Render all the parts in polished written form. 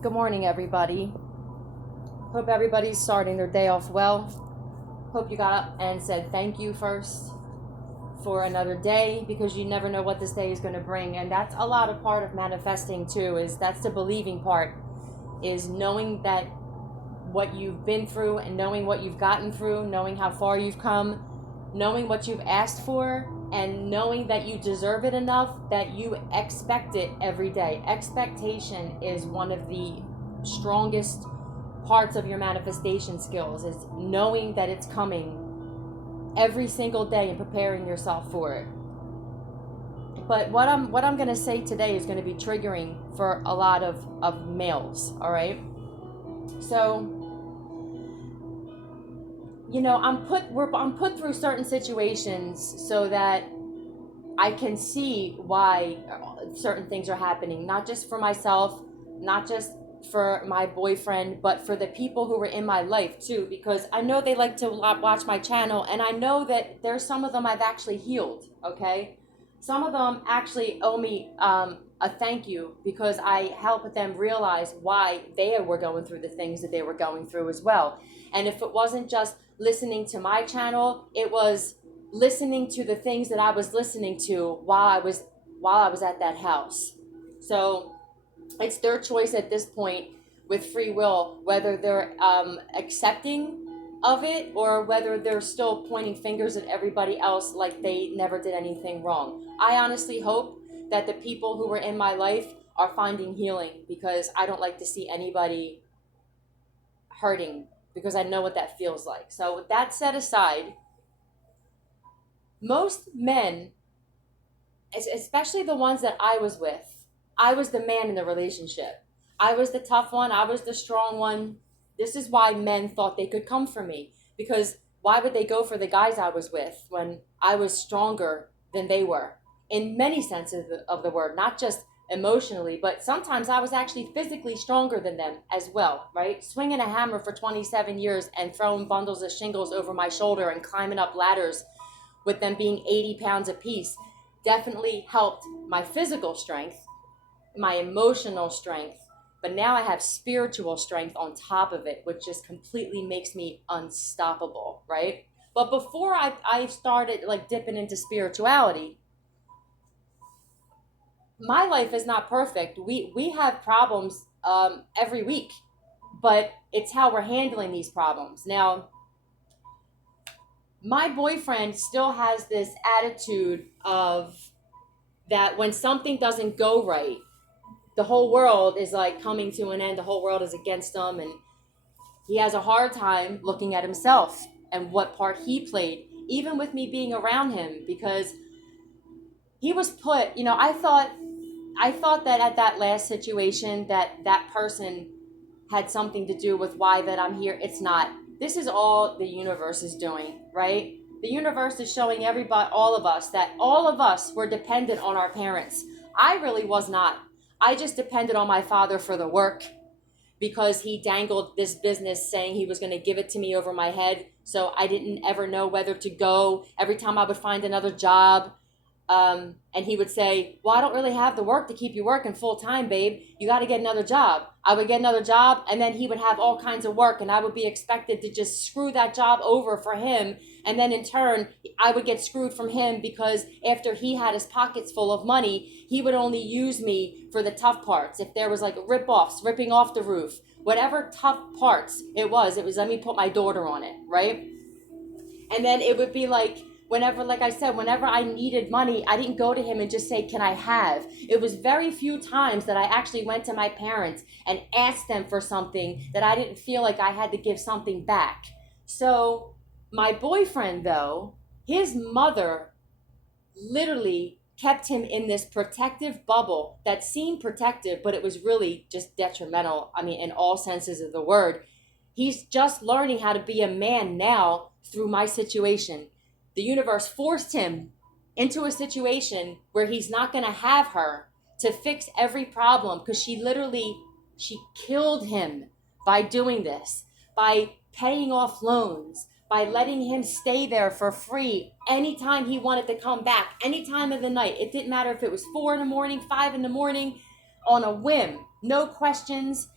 Good morning, everybody. Hope everybody's starting their day off well. Hope you got up and said thank you first for another day, because you never know what this day is going to bring. And that's a lot of part of manifesting too, is that's the believing part, is knowing that what you've been through and knowing what you've gotten through, knowing how far you've come, knowing what you've asked for, and knowing that you deserve it enough that you expect it every day. Expectation is one of the strongest parts of your manifestation skills, is knowing that it's coming every single day and preparing yourself for it. But what I'm going to say today is going to be triggering for a lot of males, all right? So, I'm put through certain situations so that I can see why certain things are happening, not just for myself, not just for my boyfriend, but for the people who were in my life too, because I know they like to watch my channel, and I know that there's some of them I've actually healed, okay? Some of them actually owe me a thank you, because I helped them realize why they were going through the things that they were going through as well. And if it wasn't just listening to my channel, it was listening to the things that I was listening to while I was at that house. So it's their choice at this point, with free will, whether they're accepting of it or whether they're still pointing fingers at everybody else like they never did anything wrong. I honestly hope that the people who were in my life are finding healing, because I don't like to see anybody hurting, because I know what that feels like. So with that set aside, most men, especially the ones that I was with, I was the man in the relationship. I was the tough one. I was the strong one. This is why men thought they could come for me, because why would they go for the guys I was with when I was stronger than they were? In many senses of the word, not just emotionally, but sometimes I was actually physically stronger than them as well, right? Swinging a hammer for 27 years and throwing bundles of shingles over my shoulder and climbing up ladders with them being 80 pounds apiece definitely helped my physical strength, my emotional strength, but now I have spiritual strength on top of it, which just completely makes me unstoppable, right? But before I started like dipping into spirituality, my life is not perfect. We have problems every week, but it's how we're handling these problems. Now, my boyfriend still has this attitude of that when something doesn't go right, the whole world is like coming to an end. The whole world is against him, and he has a hard time looking at himself and what part he played, even with me being around him, because he was put, I thought that at that last situation that person had something to do with why that I'm here. It's not. This is all the universe is doing, right? The universe is showing everybody, all of us, that all of us were dependent on our parents. I really was not. I just depended on my father for the work, because he dangled this business saying he was going to give it to me over my head. So I didn't ever know whether to go. Every time I would find another job, and he would say, well, I don't really have the work to keep you working full time, babe. You got to get another job. I would get another job, and then he would have all kinds of work, and I would be expected to just screw that job over for him. And then in turn, I would get screwed from him, because after he had his pockets full of money, he would only use me for the tough parts. If there was like rip-offs, ripping off the roof, whatever tough parts it was let me put my daughter on it, right? And then it would be like, whenever, like I said, whenever I needed money, I didn't go to him and just say, can I have? It was very few times that I actually went to my parents and asked them for something that I didn't feel like I had to give something back. So my boyfriend, though, his mother literally kept him in this protective bubble that seemed protective, but it was really just detrimental. I mean, in all senses of the word. He's just learning how to be a man now through my situation. The universe forced him into a situation where he's not going to have her to fix every problem, because she killed him by doing this, by paying off loans, by letting him stay there for free anytime he wanted to come back, any time of the night. It didn't matter if it was 4 in the morning, 5 in the morning, on a whim, no questions.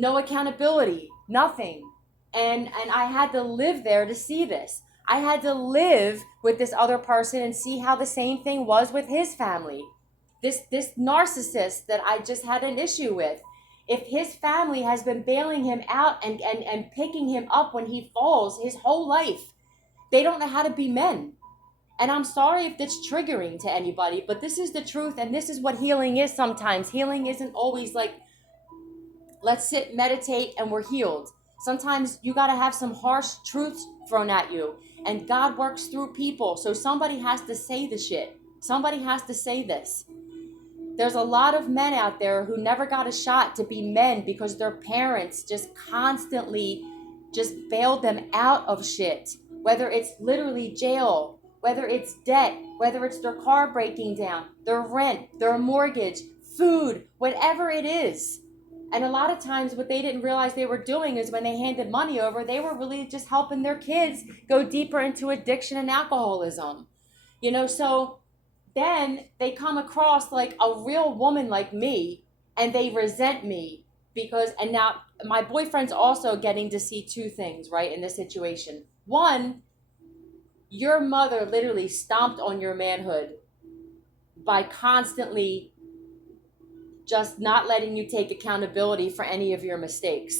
no accountability, nothing. And I had to live there to see this. I had to live with this other person and see how the same thing was with his family. This narcissist that I just had an issue with. If his family has been bailing him out and picking him up when he falls his whole life, they don't know how to be men. And I'm sorry if that's triggering to anybody, but this is the truth, and this is what healing is sometimes. Healing isn't always like, let's sit, meditate, and we're healed. Sometimes you got to have some harsh truths thrown at you, and God works through people. So somebody has to say the shit. Somebody has to say this. There's a lot of men out there who never got a shot to be men because their parents just constantly just bailed them out of shit. Whether it's literally jail, whether it's debt, whether it's their car breaking down, their rent, their mortgage, food, whatever it is. And a lot of times what they didn't realize they were doing is when they handed money over, they were really just helping their kids go deeper into addiction and alcoholism. So then they come across like a real woman like me, and they resent me and now my boyfriend's also getting to see two things, right, in this situation. One, your mother literally stomped on your manhood by constantly just not letting you take accountability for any of your mistakes.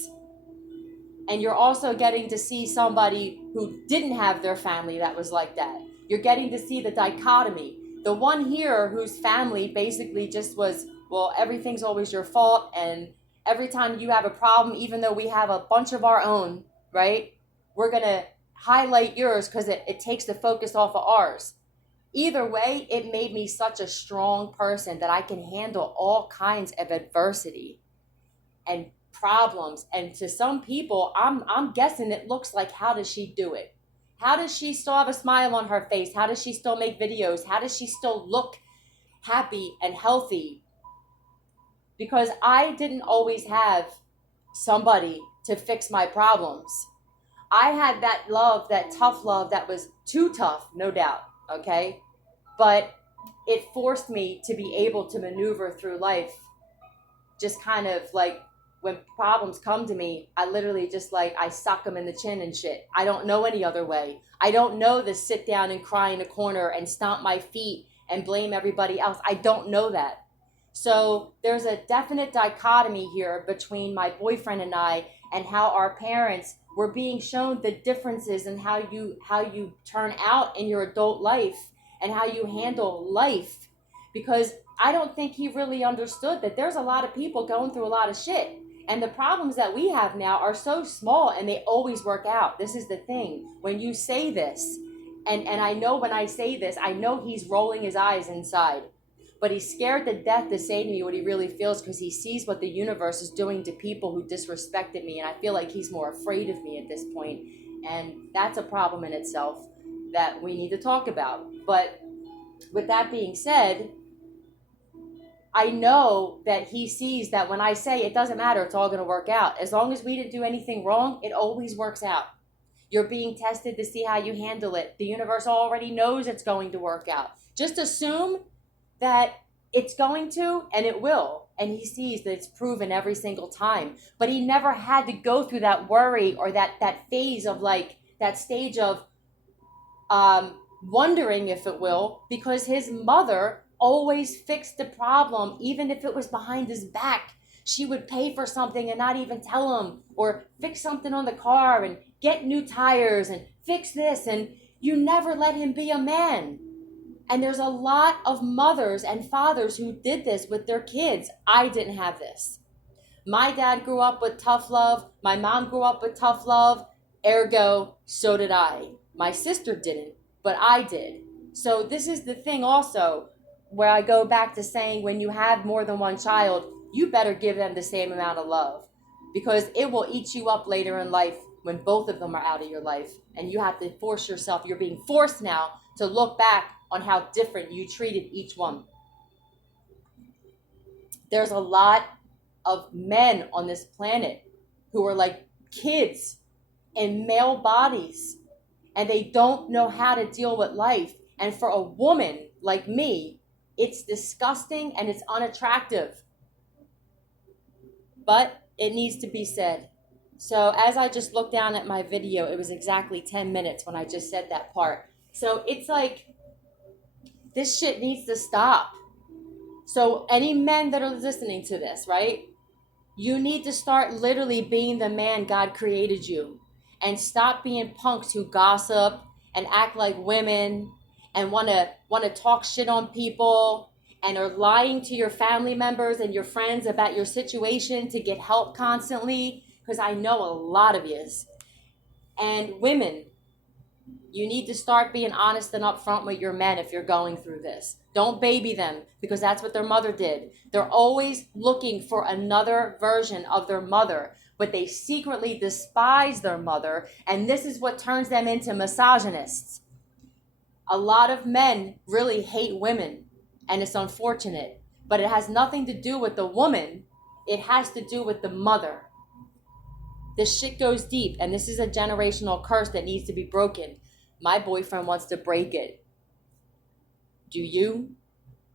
And you're also getting to see somebody who didn't have their family that was like that. You're getting to see the dichotomy. The one here whose family basically just was, well, everything's always your fault, and every time you have a problem, even though we have a bunch of our own, right, we're going to highlight yours because it takes the focus off of ours. Either way, it made me such a strong person that I can handle all kinds of adversity and problems. And to some people, I'm guessing it looks like, how does she do it? How does she still have a smile on her face? How does she still make videos? How does she still look happy and healthy? Because I didn't always have somebody to fix my problems. I had that love, that tough love that was too tough, no doubt, okay? But it forced me to be able to maneuver through life. Just kind of like, when problems come to me, I literally just I suck them in the chin and shit. I don't know any other way. I don't know to sit down and cry in a corner and stomp my feet and blame everybody else. I don't know that. So there's a definite dichotomy here between my boyfriend and I, and how our parents were being shown the differences in how you turn out in your adult life and how you handle life. Because I don't think he really understood that there's a lot of people going through a lot of shit. And the problems that we have now are so small, and they always work out. This is the thing. When you say this, and I know when I say this, I know he's rolling his eyes inside. But he's scared to death to say to me what he really feels, because he sees what the universe is doing to people who disrespected me. And I feel like he's more afraid of me at this point. And that's a problem in itself that we need to talk about. But with that being said, I know that he sees that when I say it doesn't matter, it's all going to work out. As long as we didn't do anything wrong, it always works out. You're being tested to see how you handle it. The universe already knows it's going to work out. Just assume that it's going to, and it will. And he sees that it's proven every single time. But he never had to go through that worry or that phase of that stage of wondering if it will, because his mother always fixed the problem, even if it was behind his back. She would pay for something and not even tell him, or fix something on the car and get new tires and fix this, and you never let him be a man. And there's a lot of mothers and fathers who did this with their kids. I didn't have this. My dad grew up with tough love. My mom grew up with tough love. Ergo, so did I. My sister didn't, but I did. So this is the thing also, where I go back to saying, when you have more than one child, you better give them the same amount of love, because it will eat you up later in life when both of them are out of your life. And you have to force yourself, you're being forced now to look back on how different you treated each one. There's a lot of men on this planet who are like kids in male bodies, and they don't know how to deal with life. And for a woman like me, it's disgusting and it's unattractive. But It needs to be said. So as I just looked down at my video, it was exactly 10 minutes when I just said that part. So it's like, this shit needs to stop. So any men that are listening to this, right? You need to start literally being the man God created you, and stop being punks who gossip and act like women and want to talk shit on people and are lying to your family members and your friends about your situation to get help constantly, because I know a lot of yous. And women, you need to start being honest and upfront with your men if you're going through this. Don't baby them, because that's what their mother did. They're always looking for another version of their mother, but they secretly despise their mother, and this is what turns them into misogynists. A lot of men really hate women, and it's unfortunate, but it has nothing to do with the woman. It has to do with the mother. This shit goes deep, and this is a generational curse that needs to be broken. My boyfriend wants to break it. Do you?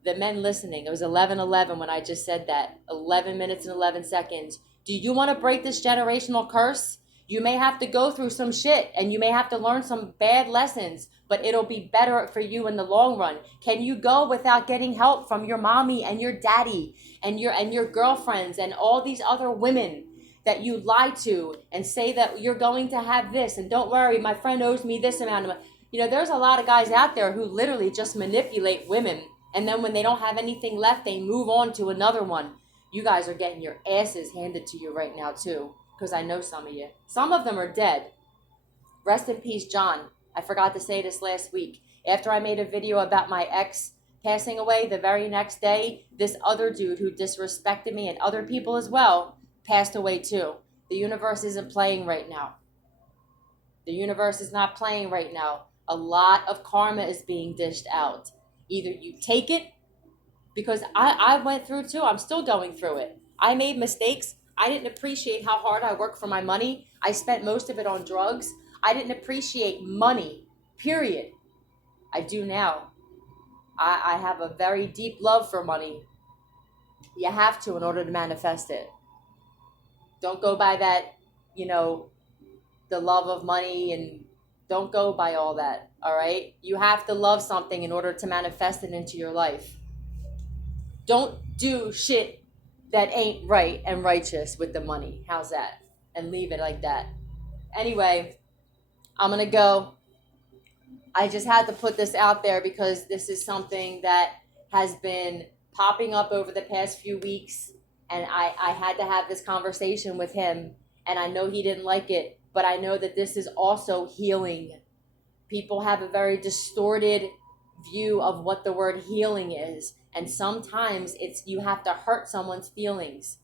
The men listening, it was 11:11 when I just said that. 11 minutes and 11 seconds. Do you want to break this generational curse? You may have to go through some shit, and you may have to learn some bad lessons, but it'll be better for you in the long run. Can you go without getting help from your mommy and your daddy and your girlfriends and all these other women that you lie to and say that you're going to have this, and don't worry, my friend owes me this amount of money? You know, there's a lot of guys out there who literally just manipulate women, and then when they don't have anything left, they move on to another one. You guys are getting your asses handed to you right now too, because I know some of you. Some of them are dead. Rest in peace, John. I forgot to say this last week. After I made a video about my ex passing away, the very next day, this other dude who disrespected me and other people as well passed away too. The universe isn't playing right now. The universe is not playing right now. A lot of karma is being dished out. Either you take it, because I went through too. I'm still going through it. I made mistakes. I didn't appreciate how hard I worked for my money. I spent most of it on drugs. I didn't appreciate money, period. I do now. I have a very deep love for money. You have to in order to manifest it. Don't go by that, the love of money, and don't go by all that, all right? You have to love something in order to manifest it into your life. Don't do shit that ain't right and righteous with the money. How's that? And leave it like that. Anyway, I'm going to go. I just had to put this out there because this is something that has been popping up over the past few weeks, and I had to have this conversation with him, and I know he didn't like it, but I know that this is also healing. People have a very distorted view of what the word healing is, and sometimes it's you have to hurt someone's feelings,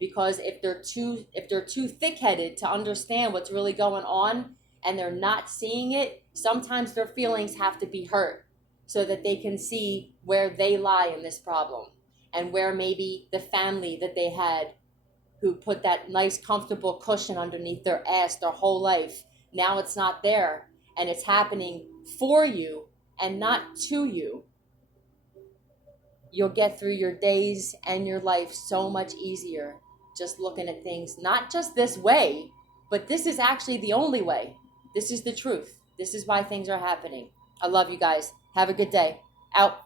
because if they're too thick-headed to understand what's really going on and they're not seeing it, sometimes their feelings have to be hurt so that they can see where they lie in this problem, and where maybe the family that they had who put that nice comfortable cushion underneath their ass their whole life, now it's not there, and it's happening for you and not to you. You'll get through your days and your life so much easier just looking at things not just this way, but this is actually the only way. This is the truth. This is why things are happening. I love you guys. Have a good day. Out.